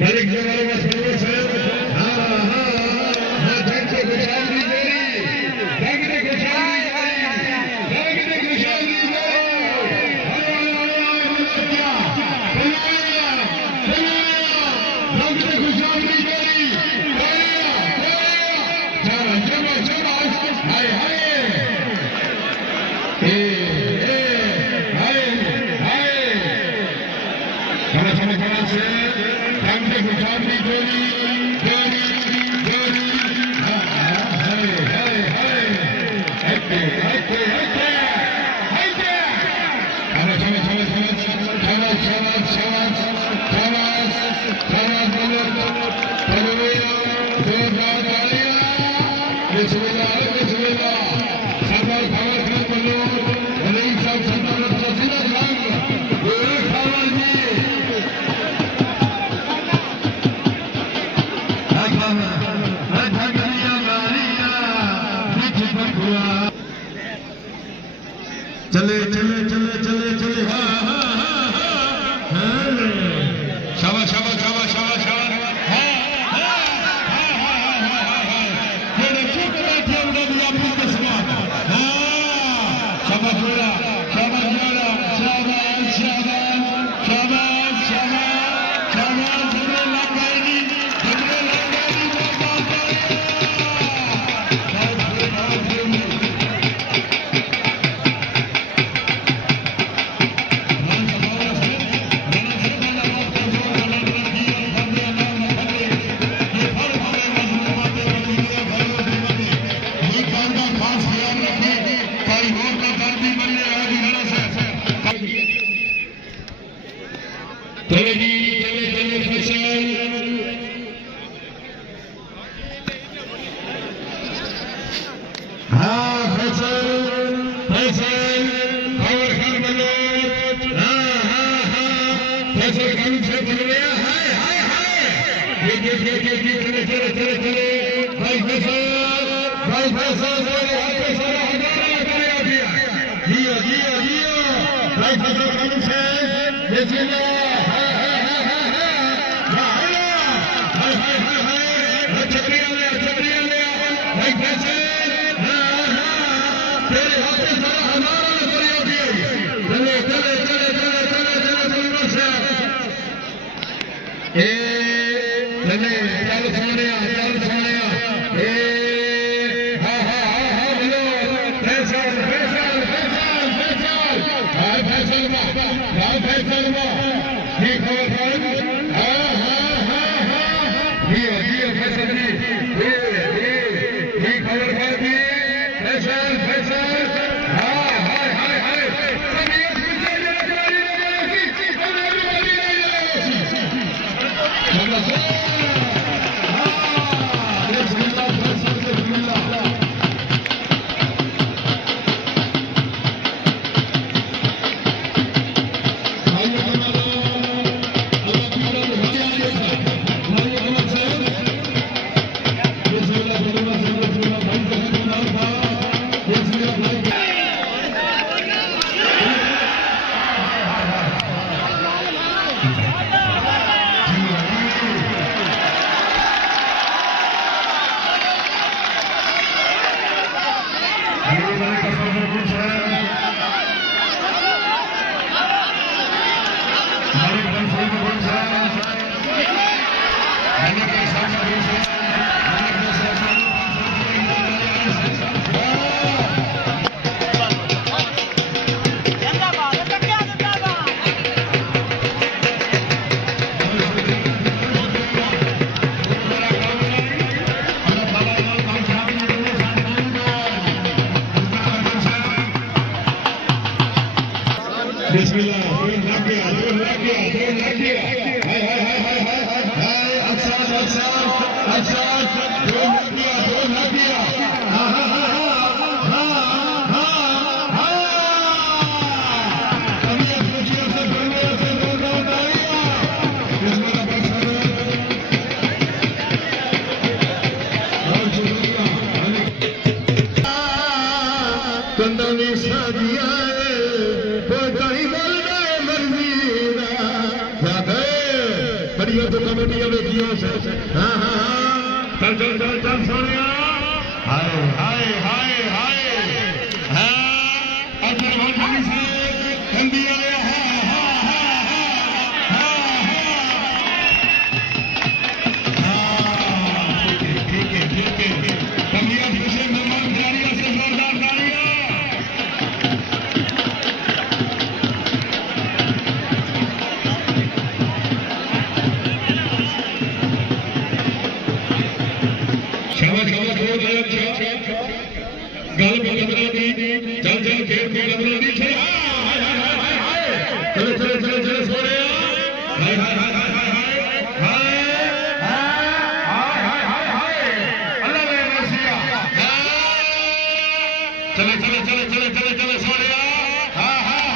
मलिक जवान का सर्विस है। हाँ हाँ हाँ ढंग से खुशहाल दी गोली, ढंग से खुशहाल दी गोली, ढंग से खुशहाल दी चले चले चले चले चले हाँ हाँ हाँ हाँ शाबाश शाबाश शाबाश शाबाश शाबाश हाँ हाँ हाँ हाँ हाँ हाँ ये देखिए बैठे उन्हें दिया पूरे समाज हाँ शाबाश बेटा शाबाश बेटा शाबाश शाबाश शाबाश शाबाश शाबाश झगड़े लग गए झगड़े लग गए कमेटियों बेटियों से हाँ हाँ हाँ चल चल चल चल सोनिया हाय हाय हाय हाय हाँ अगर भोजपुरी से हिंदी वाले हाँ हाँ हाँ हाँ हाँ ठीक है कमियां खुशी मेहमान गाड़ियों से जोरदार गाड़ियां गल बदला दी चल चल खेल को बदला दी चल चलो चलो चलो चलो सोरे हाय हाय हाय हाय हाय हाय हाय हाय हाय अल्लाह ने मसीहा चलो चलो चलो चलो चलो चलो सोरे हां हां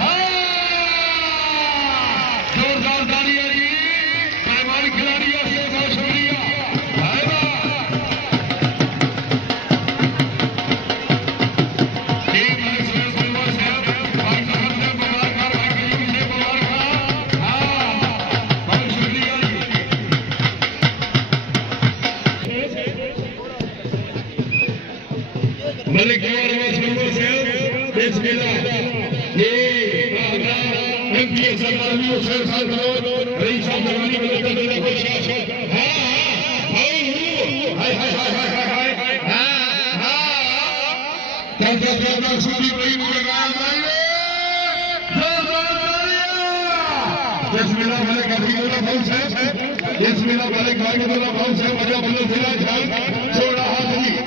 हां जोरदार तालियां जी मेहमान खिलाड़ियों से बहुत शुक्रिया हाय मलिक ये एमपीएस सरकारियों से रईस साहब दरबारी बदल कर देना कोई शासन हां हाय हाय हाय हाय हाय हां क्या सुनी कोई मुझे गाल मारिए बिस्मिल्लाह भले काफी बोला बहुत है बिस्मिल्लाह भले काफी बोला बहुत है मजा बदल सिला जाए छोड़ा हाथ नहीं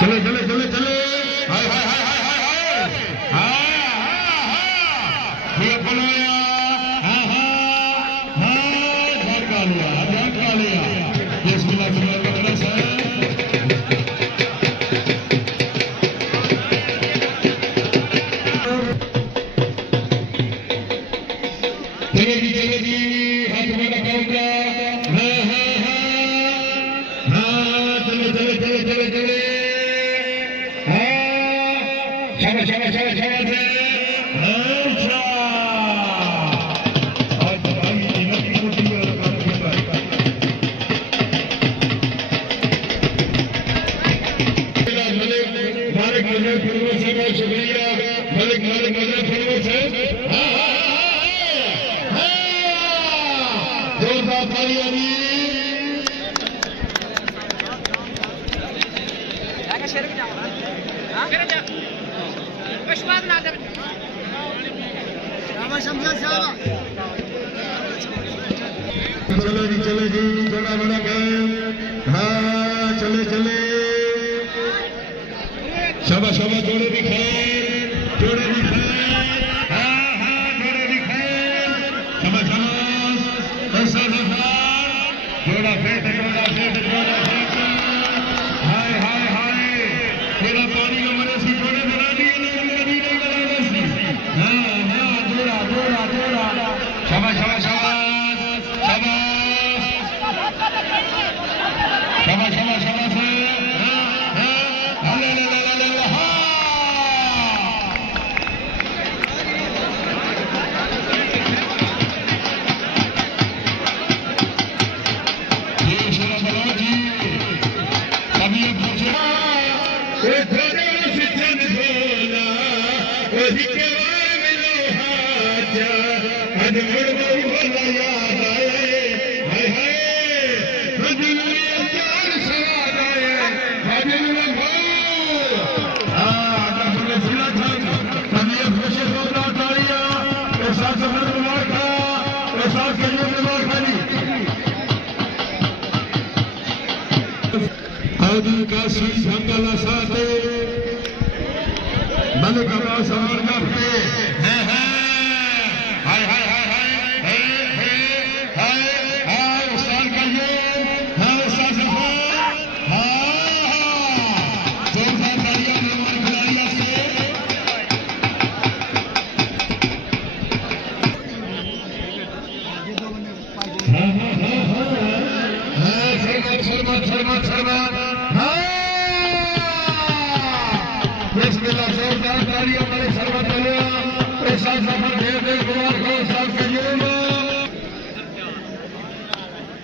चले चले चले चले हाय हाय हाय हाय हाय हाय ये बनाया हाँ हाँ हाँ झटका लिया बिस्मिल्लाह बिस्मिल्लाह का बरस है चलेगी हाथ में रखाऊंगा हाँ हाँ हाँ हाँ चले चले चले चले चले शाबाश शाबाश शाबाश शाबाश अच्छा और भाई इन्हें की रोटी और काम की बात मालिक मजर फिल्मों से बहुत शुक्रिया मालिक मजर फिल्मों से जोरदार तालियां दी चलो जी थोड़ा बड़ा गए हाँ चले चले शाबाश शाबाश जोड़े भी खैर क्या अजमल वाला याद आए हाय हाय रजल में चार सवाद आए हाजिर में भाऊ दफने जिला था कभी खुशी होता तालियां ऐसा सफर मुबारक था ऐसा के लिए मुबारक खाली आदि का सी संगला साथे मलिक अब्बास और करते हैं हाय हाय हाय हाय हाय हाय उस्ताद का ये हाय उस्ताद सफर जोरदार तालियां मेहमान खिलाड़ियों से शर्मा बिस्मिल्लाह जोरदार तालियां मलिक शर्मा तालियां ऐसा सफर दे कुमार को साथ करिए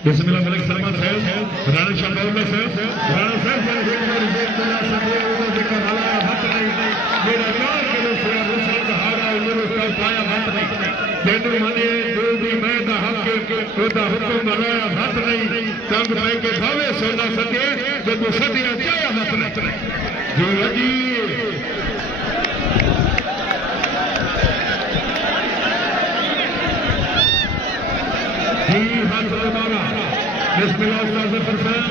बिस्मिल्लाह मलिक शर्मा साहब राणा शाहबाउल्ला साहब मेरा प्यार के दूसरा रुसल सहारा उमर पाया मत नहीं तेनू मने जो भी मैं दा हक ओदा हुक्म बनाया मत नहीं तंग मैं के भावे सोना सके जब सदियां चाया मत नहीं जो लगी बिस्मिल्लाह उस्ताद जफर साहब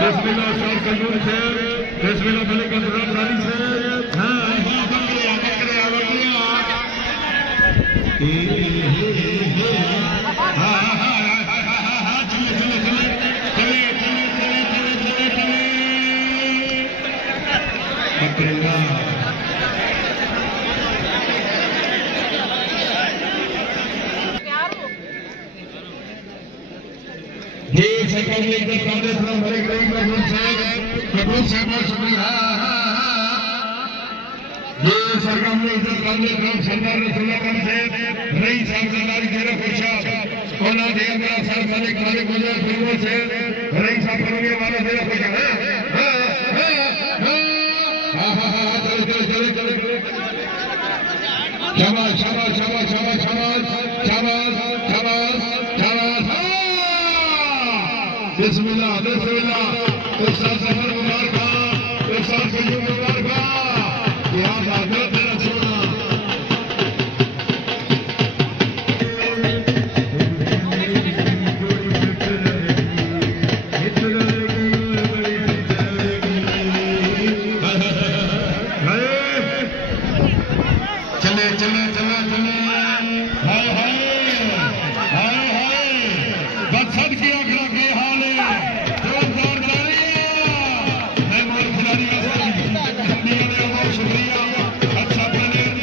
बिस्मिल्लाह उस्ताद कयूम साहब बिस्मिल्लाह मलिक अब्दुल रानी साहब कपूर साहब बहुत शुक्रिया ये सरगम ने इज्जत काबिल ग्राम सरदार रसूलुल्लाह खान साहब रईस साहब सरदारी जेरा खुशा ओना दे मेरा सर मालिक गुजर फिल्मों से रईस साहब करोगे वाला जेरा खुशा चलो शाबाश शाबाश शाबाश शाबाश शाबाश शाबाश शाबाश शाबाश बिस्मिल्लाह बिस्मिल्लाह उस्ताद सफर मुबारक उस्ताद कयूम मुबारक क्या बात है तेरा सोना चले चले चले चले हाय हाय हाय हाय बदसद की अगला के हाल जोरदार तालियां मेहमान खिलाड़ियों से बहुत शुक्रिया अच्छा पहले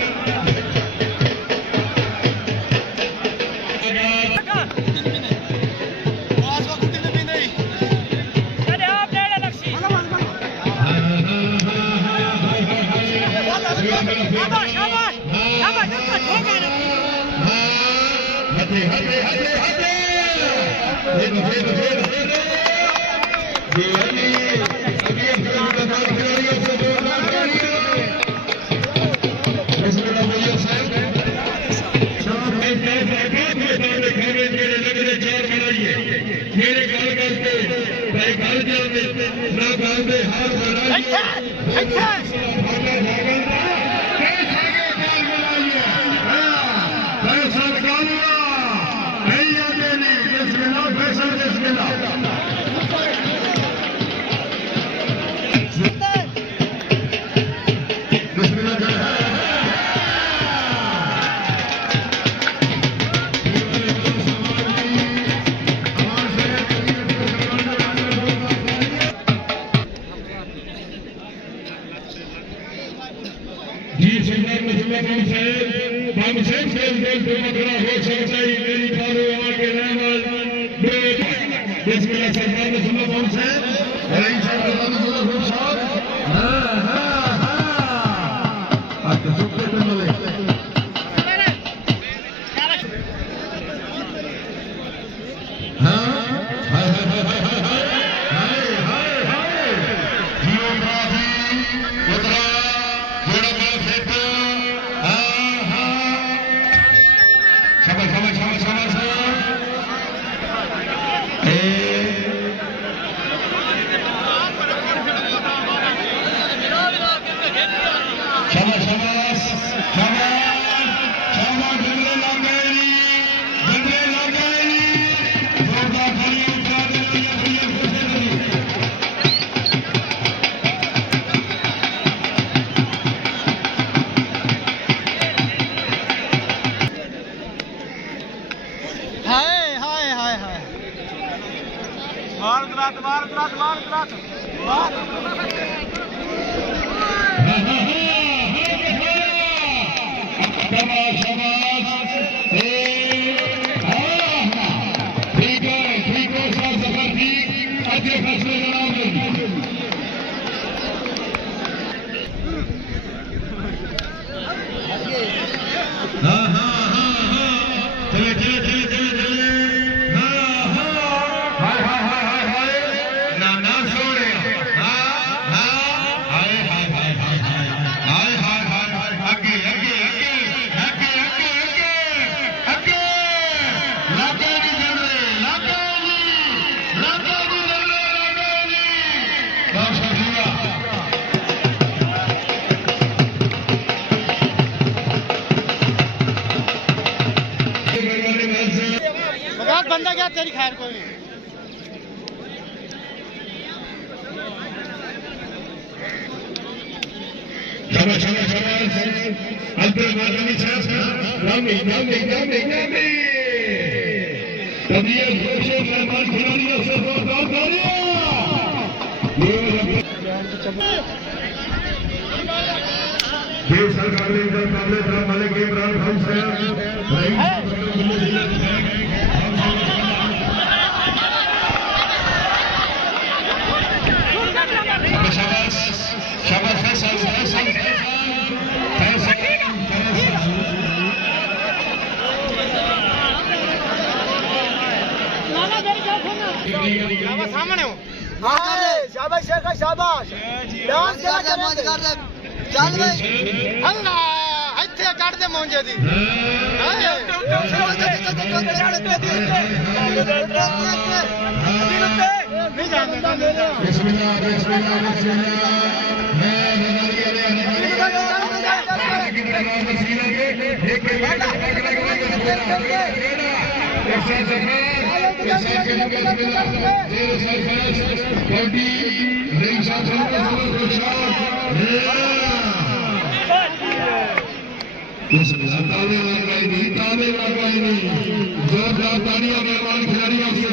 मेरे गल करते भाई गल जाते ना गल दे हार जी सरदार रसूलुल्लाह खान साहब हम सब से बेमकरा हो सकता है मेरी बारो आके रहमान बिस्मिल्लाह सरदार रसूलुल्लाह खान साहब रईस साहब रसूलुल्लाह साहब आज सुबह तो मिले हां हाय हाय हाय हाय हाय हाय जियो बाजी उतरा थोड़ा बड़ा फेंको बंदा क्या तेरी खैर कोई नहीं। शाबाश शाबाश शाबाश अब्दुल मादनी साहब रामी रामी रामी रामी तबीयत खुशी मेहमान खिलाड़ियों से जोरदार तालियां देश सरकार ने इधर मामले था मलिक इमरान खान साहब शाबाश शाबाश फैसल फैसल फैसल सामने हो शाबाश शेखा शाबाश डांस कर दे मौज कर दे चल भाई अल्लाह ਇੱਥੇ ਕੱਢ ਦੇ ਮੌਂਜੇ ਦੀ नहीं जानता बिस्मिल्लाह बिस्मिल्लाह बिस्मिल्लाह मैं नजरिया ले ताले लगाई नहीं जोरदार तालियां मेहमान खिलाड़ियों से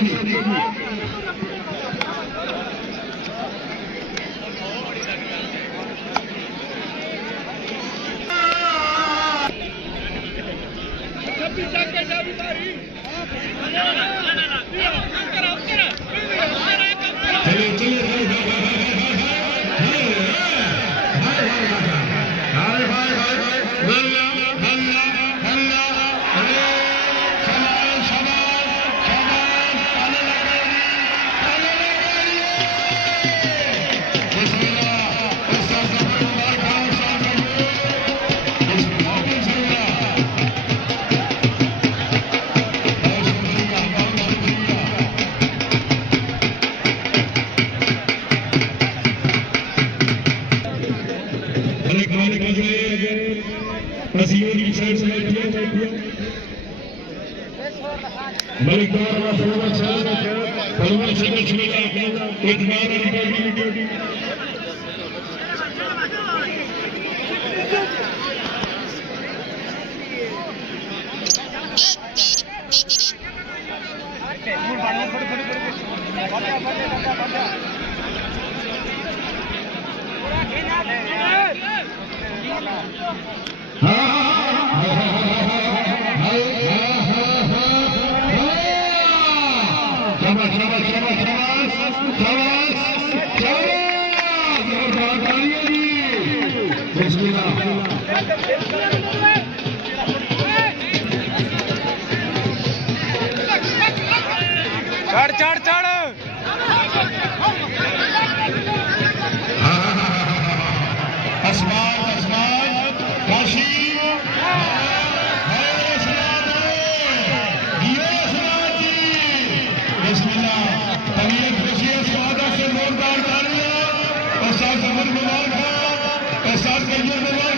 चढ़ चढ़ चढ़ आसमान आसमान काशी तबीयत खुशी स्वागत से जोरदार तालियां और साथ अमर मुबारक और साथ करियर मुबारक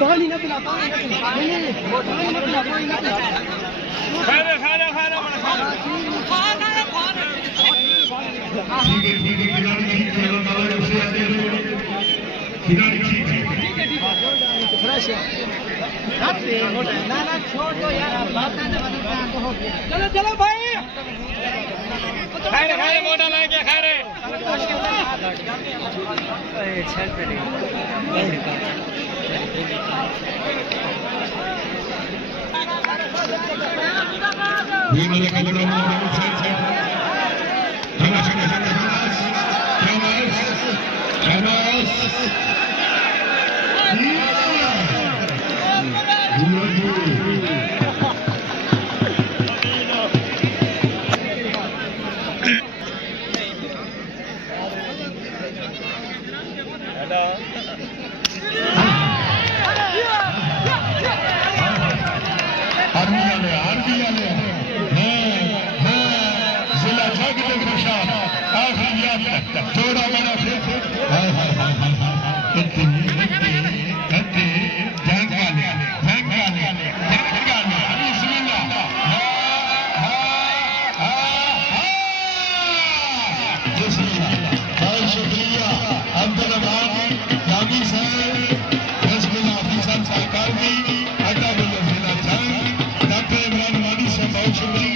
पानी ना पिला पानी ना पिला नहीं पानी ना पिला पानी ना पिला ठीक है खिलाड़ी ठीक है वाला से आते रहो खिलाड़ी ठीक है फ्रेश ना ना छोड़ दो यार बात ना हो गया चलो चलो भाई खारे मोटा ला के खारे ये वाले का बड़ा मोटा साइड साइड शाबाश आर्मी वाले जिला जागृत प्रशाद आखिरी याद थोड़ा बड़ा शुक्रिया अब्दुल यागी साहब रसगुल्ला ऑफिसर सरकार की अड्डा जिला डॉक्टर इमरान वानी साहब बहुत शुक्रिया